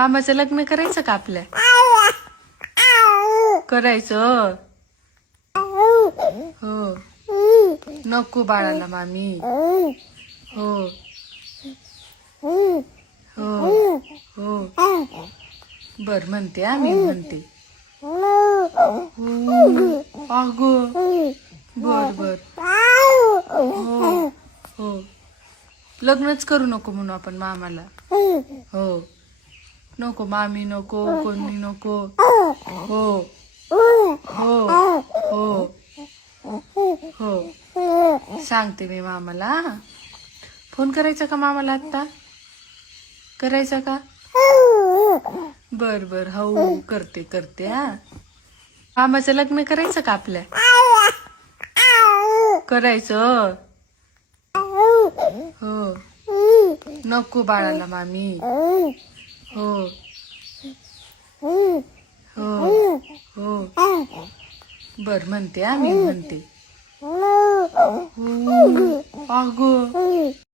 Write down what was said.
मामाचं लग्न करायचं का आपल्या? करायचं. हो. नको बाळाला मामी. हो हो हो. बर म्हणते आम्ही म्हणते. अगं. बर बर. हो हो. लग्नच करू नको म्हणू आपण मामाला. हो. नको मामी नको कोणी नको. हो हो हो हो. सांगते मी मामाला. फोन करायचा का मामाला आता? करायचा का? बर बर हो करते करते हा. मामाचं लग्न करायचं का आपल्या? करायचं. हो. नको बाळाला मामी. हो हो हो. बर म्हणते आम्ही म्हणते. अगं.